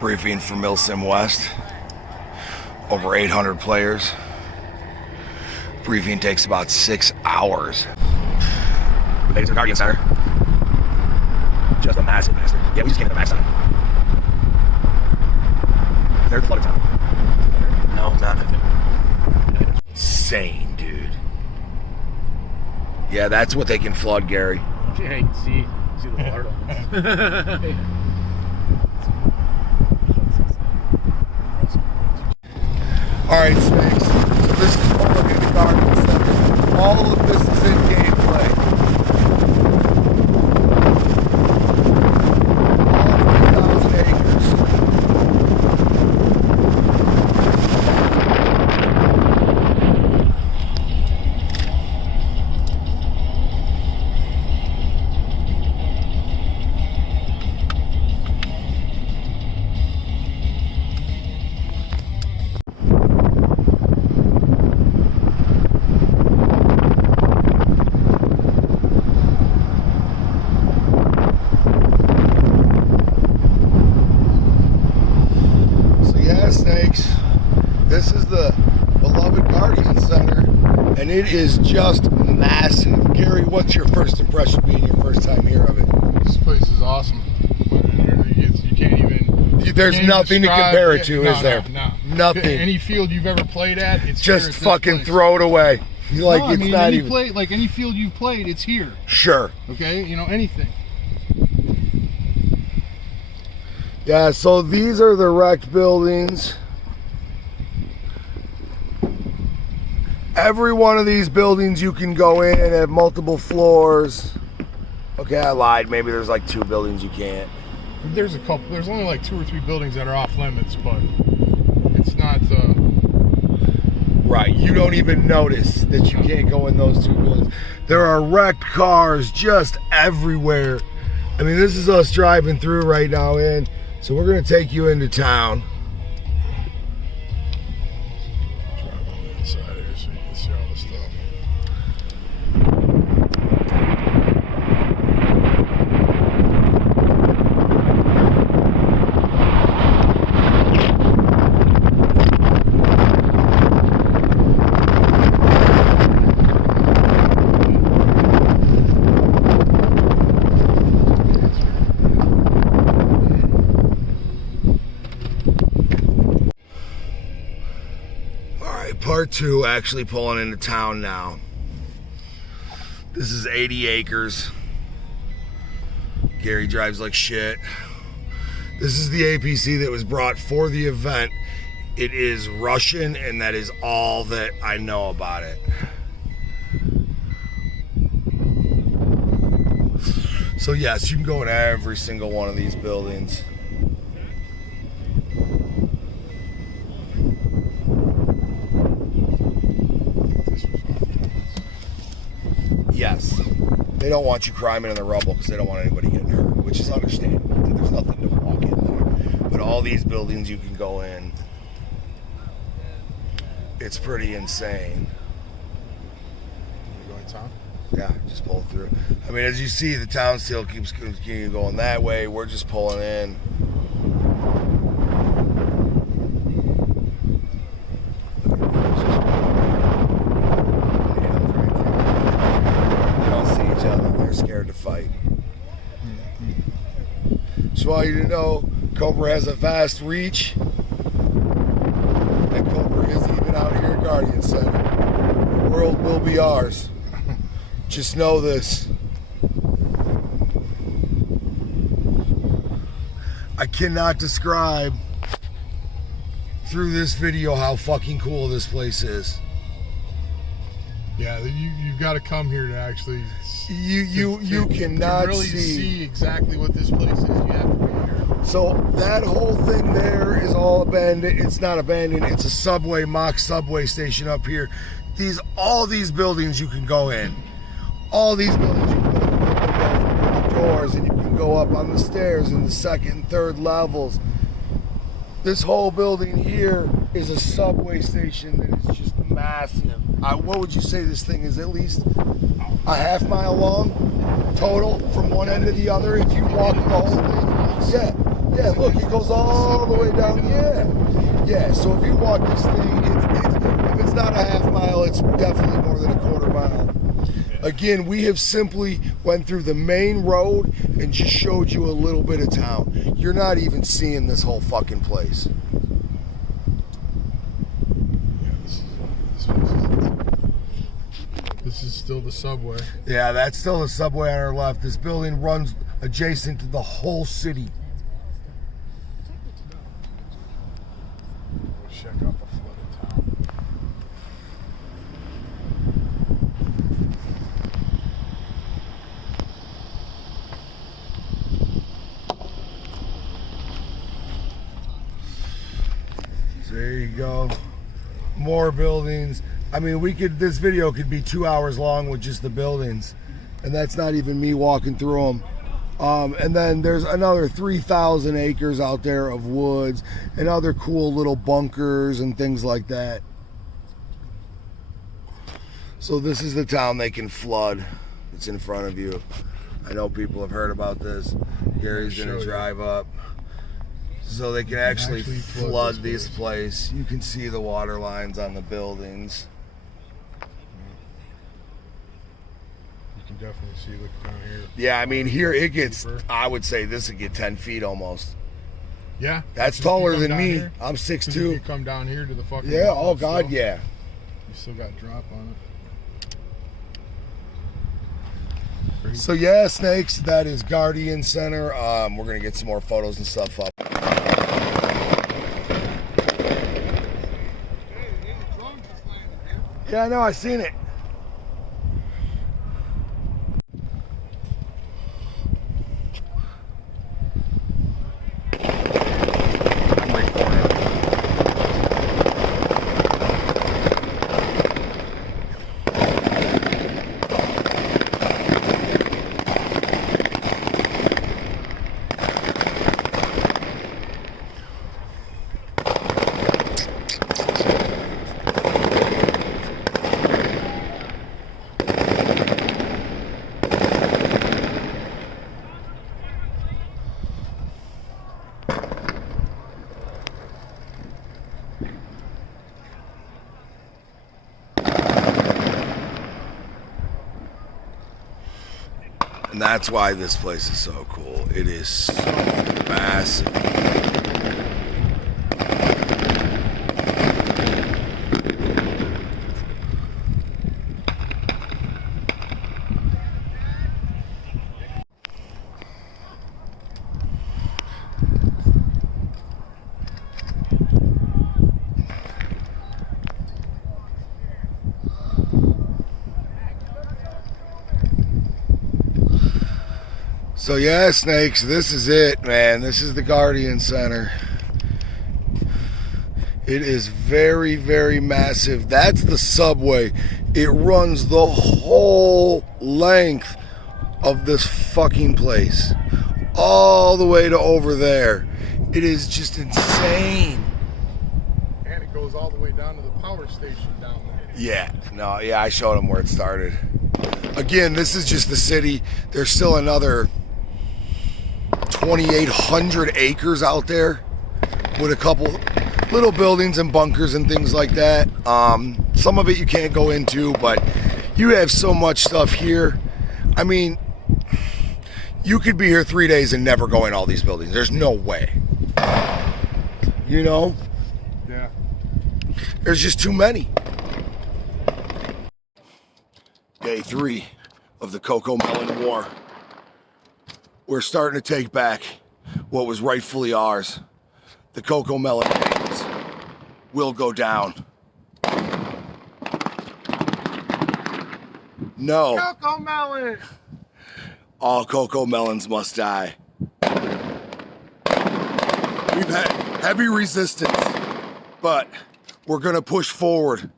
Briefing from Milsim West. Over 800 players. Briefing takes about 6 hours. We made it to the Guardian Center. Just a massive bastard. Yeah, we just came to the backside. There's the flooded town. No, it's not. Insane, dude. Yeah, that's what they can flood, Gary. Yeah, you can see the water lines. All right, Snakes. So this is all of the Guardian Center. All of this is in gameplay. All of 3,000 acres. Snakes. This is the beloved Guardian Center, and it is just massive. Gary, what's your first impression being your first time here of it? This place is awesome. You can't even. There's nothing to compare it to, is there? No. Nothing. Any field you've ever played at, it's just here at fucking place. throw it away. You like no, it's I mean, not any even. like any field you've played, it's here. Sure. Okay, anything. Yeah, so these are the wrecked buildings. Every one of these buildings you can go in and have multiple floors. Okay, I lied. Maybe there's like 2 buildings you can't. There's a couple. There's only like 2 or 3 buildings that are off limits, but it's not. Right, you don't even notice that you can't go in those 2 buildings. There are wrecked cars just everywhere. I mean, this is us driving through right now in. So we're going to take you into town. Drive on the inside here so you can see all the stuff. Part 2, actually pulling into town now. This is 80 acres. Gary drives like shit. This is the APC that was brought for the event. It is Russian, and that is all that I know about it. So yes, you can go in every single one of these buildings. Yes, they don't want you climbing in the rubble because they don't want anybody getting hurt, which is understandable. There's nothing to walk in there. But all these buildings you can go in. It's pretty insane. You going town? Yeah, just pull through. I mean, as you see, the town still keeps going that way. We're just pulling in. Scared to fight. Just want you to know, Cobra has a vast reach, and Cobra is even out here at Guardian Center. The world will be ours. Just know this. I cannot describe through this video how fucking cool this place is. Yeah, you've got to come here to actually. You cannot really see exactly what this place is. You have to be here. So that whole thing there is all abandoned. It's not abandoned. It's a subway, mock subway station up here. All these buildings you can go in. All these buildings you can go in the doors, and you can go up on the stairs in the 2nd and 3rd levels. This whole building here is a subway station that is just massive. What would you say this thing is? At least a half-mile long total from one end to the other if you walk the whole thing? Yeah, Yeah, look, it goes all the way down. Yeah. So if you walk this thing, if it's not a half mile, it's definitely more than a quarter mile. Again, we have simply went through the main road and just showed you a little bit of town. You're not even seeing this whole fucking place. This is still the subway. Yeah, that's still the subway on our left. This building runs adjacent to the whole city. Check out the flooded town. So there you go. More buildings. I mean, this video could be 2 hours long with just the buildings, and that's not even me walking through them. And then there's another 3,000 acres out there of woods and other cool little bunkers and things like that. So this is the town they can flood. It's in front of you. I know people have heard about this. Gary's gonna drive up. So they can actually flood this place. You can see the water lines on the buildings. You can definitely see, look down here. Yeah, I mean, here it gets, I would say this would get 10 feet almost. Yeah. That's taller than me. Here, I'm 6'2". if you come down here to the fucking Yeah, wall, oh God, yeah. You still got drop on it. Crazy. So yeah, Snakes, that is Guardian Center. We're gonna get some more photos and stuff up. Yeah, I know, I seen it. And that's why this place is so cool. It is so massive. So yeah, Snakes, this is it, man. This is the Guardian Center. It is very, very massive. That's the subway. It runs the whole length of this fucking place. All the way to over there. It is just insane. And it goes all the way down to the power station down there. Yeah, no, yeah, I showed them where it started. Again, this is just the city. There's still another 2,800 acres out there with a couple little buildings and bunkers and things like that. Some of it you can't go into, but you have so much stuff here. I mean, you could be here 3 days and never go in all these buildings. There's no way. You know? Yeah. There's just too many. Day 3 of the Cocoa Melon War. We're starting to take back what was rightfully ours. The Cocoa Melon Kings will go down. No. Cocoa melon! All cocoa melons must die. We've had heavy resistance, but we're gonna push forward.